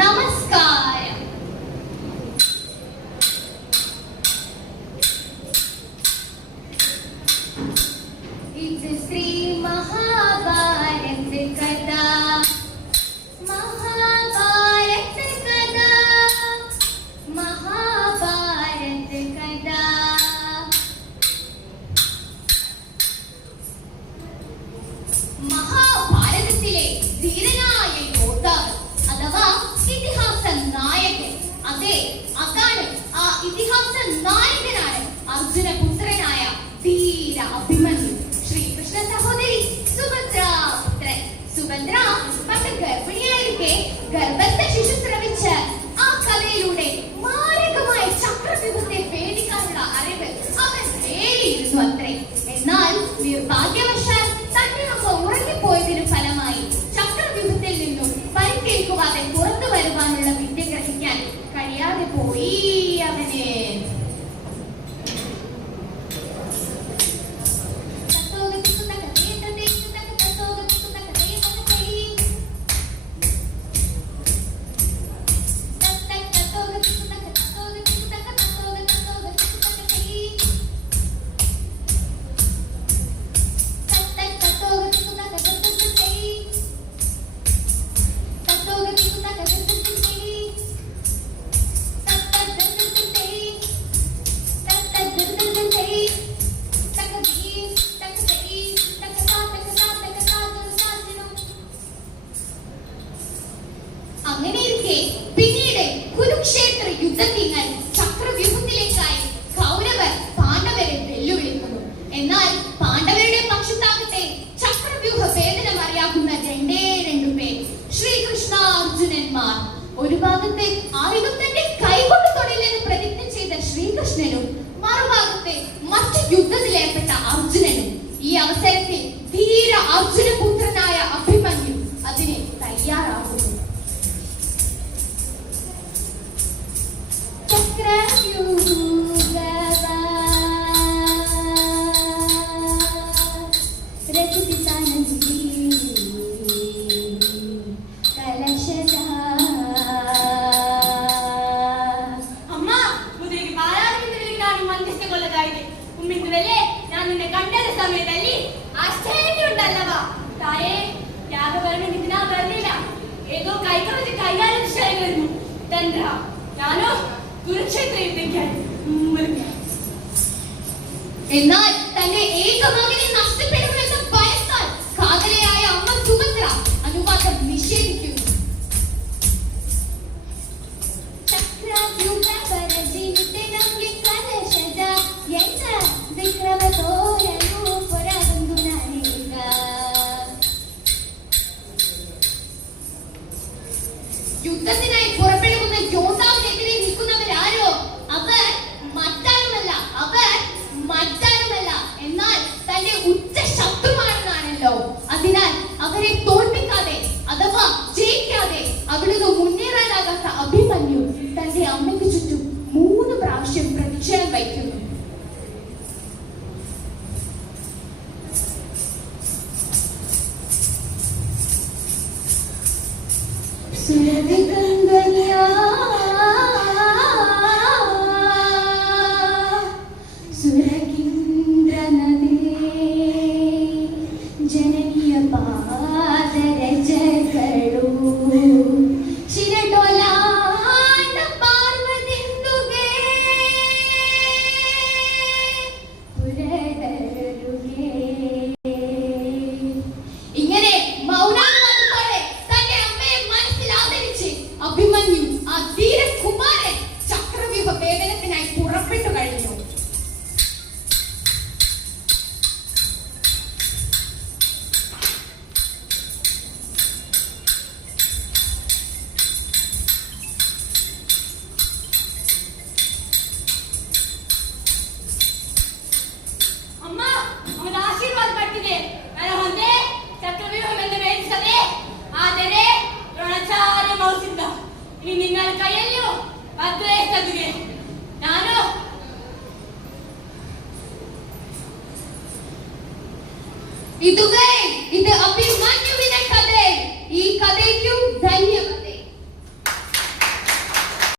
നമസ്കാരം. ഇത് ശ്രീ മഹാഭാരത് കഥ. മഹാഭാരത് കഥ. മഹാഭാരത് കഥ. മഹാഭാരതത്തിലെ ധീരനായ യോദ്ധാവ് അഥവാ ഇതിഹാസ നായകൻ. അതെ, അതാണ് ആ ഇതിഹാസ നായകനാണ് അർജുന പുത്രനായ ധീര അഭിമന്യു. ശ്രീകൃഷ്ണ സഹോദരി സുഭദ്രാപുത്രൻ. സുഭദ്ര പണ്ട് ഗർഭിണിയായിരിക്കെ ഗർഭസ്ഥ ശിശു ശ്രമിച്ച് ആ കഥയിലൂടെ മാരകമായ ചക്രവ്യൂഹത്തെ പേടിക്കാനുള്ള അറിവ് അവൻ നേടിയിരുന്നു അത്രേ. എന്നാൽ നിർഭാഗ്യവശാൽ തന്റെ അമ്മ ഉറങ്ങിപ്പോയതിനു ഫലമായി ചക്രവ്യൂഹത്തിൽ നിന്നും പരിക്കേൽക്കുവാതെ പുറത്തു വരുവാനുള്ള വിദ്യ ഗ്രഹിക്കാൻ കഴിയാതെ പോയി അവന്. അങ്ങനെയിരിക്കെ പിന്നീട് കുരുക്ഷേത്ര യുദ്ധത്തിനാൽ ചക്രവ്യൂഹത്തിലേക്കായി കൗരവർ പാണ്ഡവരെ വെല്ലുവിളിക്കുന്നു. എന്നാൽ പാണ്ഡവരുടെ പക്ഷത്താകട്ടെ ചക്രവ്യൂഹ ഭേദനം അറിയാവുന്ന രണ്ടു പേർ, ശ്രീകൃഷ്ണ അർജുനന്മാർ. ഒരു ഭാഗത്തെ ആയുധം തന്റെ കൈകൊണ്ട് തൊടില്ലെന്ന് പ്രതിജ്ഞ ചെയ്ത ശ്രീകൃഷ്ണനും മറുഭാഗത്തെ മറ്റു യുദ്ധത്തിലേർപ്പെട്ട അർജുനനും. ഈ അവസരത്തിൽ ധീര അർജുനപുത്രനായ അഭിമന്യു അതിന് തയ്യാറാകുന്നു. ഞാൻ നിന്നെ കണ്ടത് സമയത്തല്ലേ ആശ്ചര്യമുണ്ടല്ലവാ തായേ യാഗഭരണം ഇതിനാ പറഞ്ഞില്ല. ഏതോ കൈകളൊക്കെ കൈകാര്യം വരുന്നു തന്ത്ര. ഞാനോ കുരുക്ഷേത്ര യുദ്ധയ്ക്കാൻ. എന്നാൽ തന്റെ ഏക മകനെ നഷ്ടപ്പെടുമെന്ന ഭയത്താൽ കാതലയായ അമ്മ സുഭദ്ര അനുവാദം നിഷേധിക്കുന്നു. യുദ്ധത്തിനായി പുറപ്പെടുന്ന യോദ്ധാവിനെതിരെ നിൽക്കുന്നവരാരോ അവർ മറ്റാരുമല്ല എന്നാൽ തന്റെ ഉറ്റ ശത്രുവാണെന്നാണല്ലോ. അതിനാൽ അവരെ തോൽപ്പിക്കാതെ അഥവാ ജയിക്കാതെ അവിടുന്ന് മുന്നേറാനാകാത്ത അഭിമന്യു തന്റെ അമ്മയ്ക്ക് ചുറ്റും 3 പ്രാവശ്യം പ്രദക്ഷിണം വയ്ക്കുന്നു. Ini ningal kayaknya, batu es tadi.